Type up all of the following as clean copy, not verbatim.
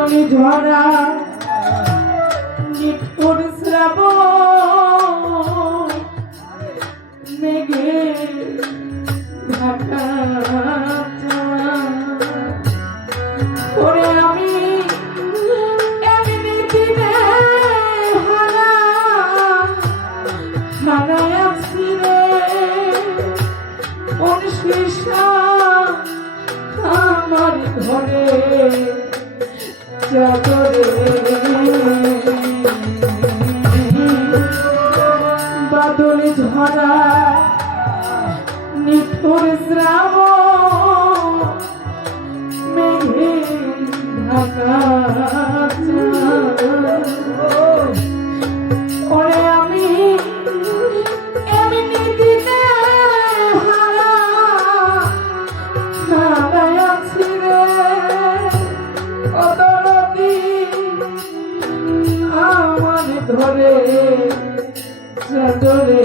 বাদলে ঝরা নিঠুর শ্রাবণ মেঘে ঢাকা ওরে আমি এমনি দিনে হারায় আছি রে অনিশা আমার ঘরে চাদরে বাদলে ঝরা নিঠুর শ্রাবণ মেঘে ঢাকা ওরে আমি এমনি দিনে হারায় আছি রে অদরদি আমার ধরে চাদরে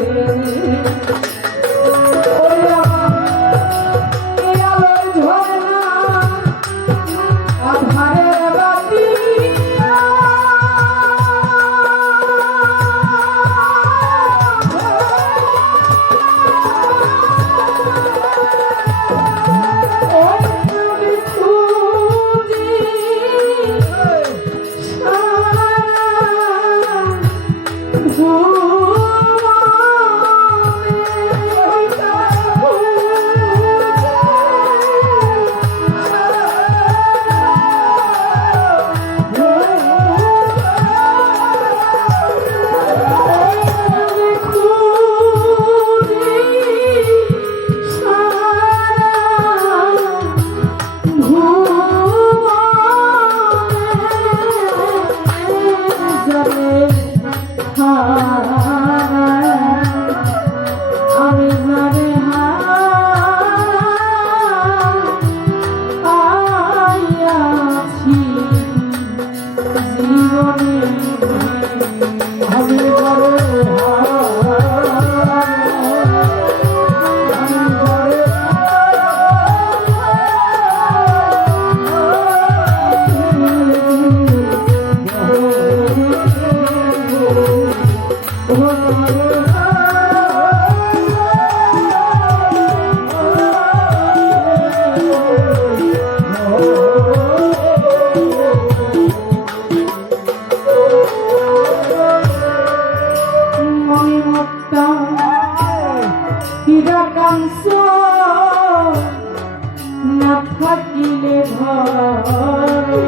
না থাকিলে ঘরে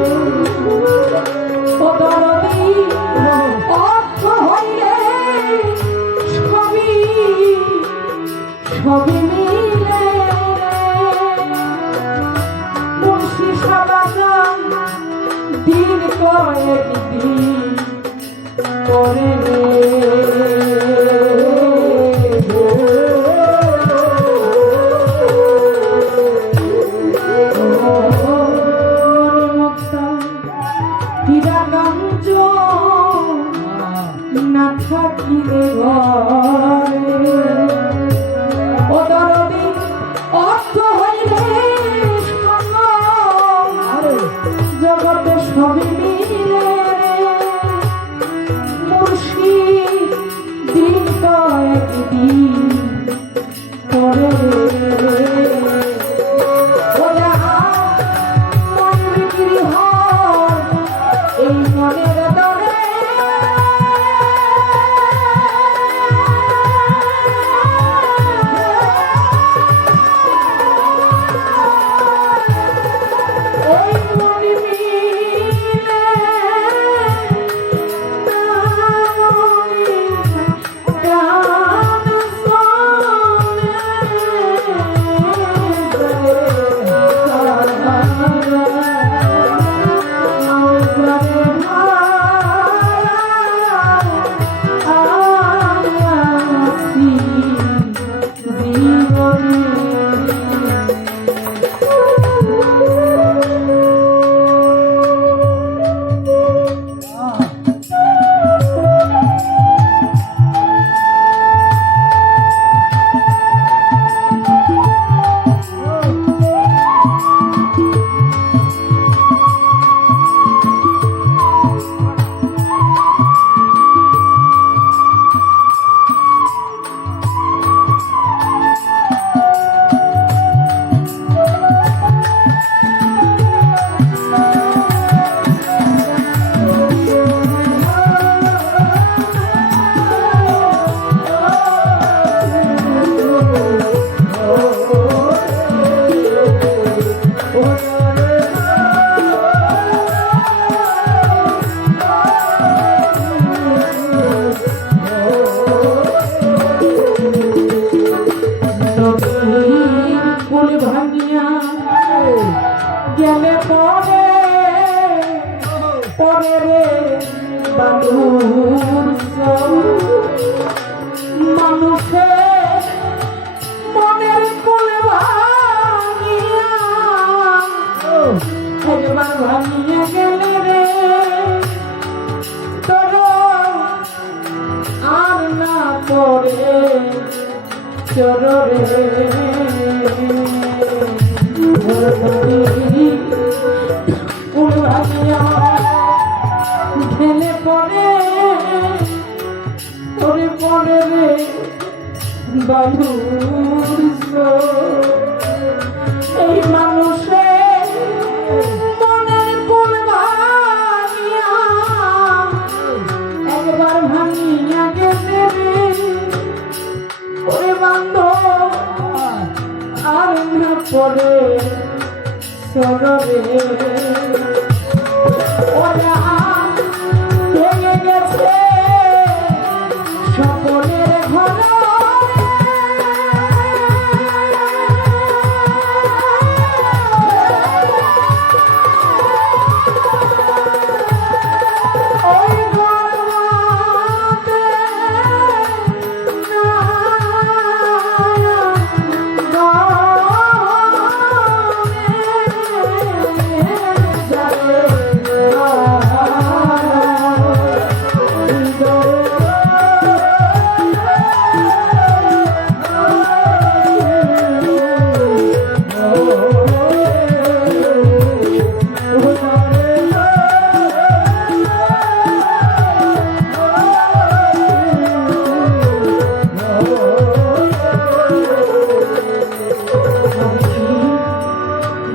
অর্থ হইলে সবই মিলে মুন্সি সাবাজান দিন কয়েক দিন করে না থাকিলে ঘরে অদরদি অর্থ হইলে জগতে সবই মিলে মুর্শিদ গেলে পরে পরে রে বালুর মানুষের মনের কোলে ভাঙিয়া একবার ভাঙিয়া গেলে রে তোর আর না পড়ে চররে ফুল ভাঙিয়া ঢেলে পড়ে তোরে পড়ে রে বালুর এই মানুষের মনের কোল ভাঙিয়া একবার ভাঙিয়া গেছে রে ওরে বান্ধব আর না পড়ে সরবে ওরা ভেঙে গেছে সকলের ঘর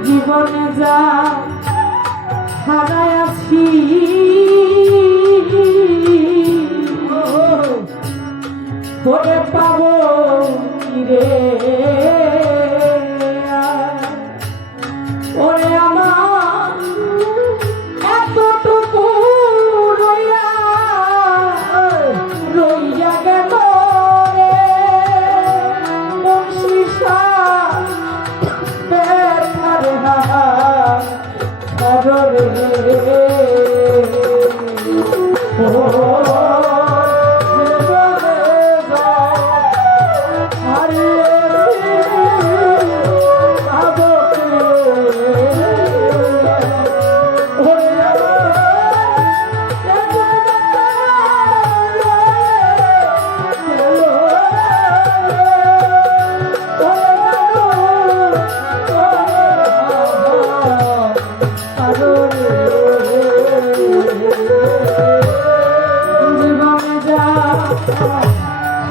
জীবনে যা হারায়াছি তোরে পাবো কি রে ওরে আমার এতটুকু রইয়া রইয়া গেল রে মুন্সিসা বেথার হারে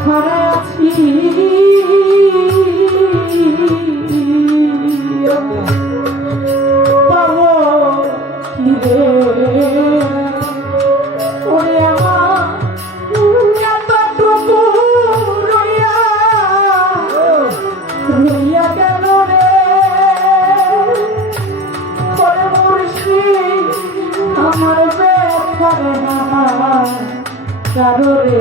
হারায়াছি পাবো কি রে ওরে আমার এতটুকু রইয়া রইয়া গেল রে পরে মুর্শিদ আমার ব্যথার কারো রে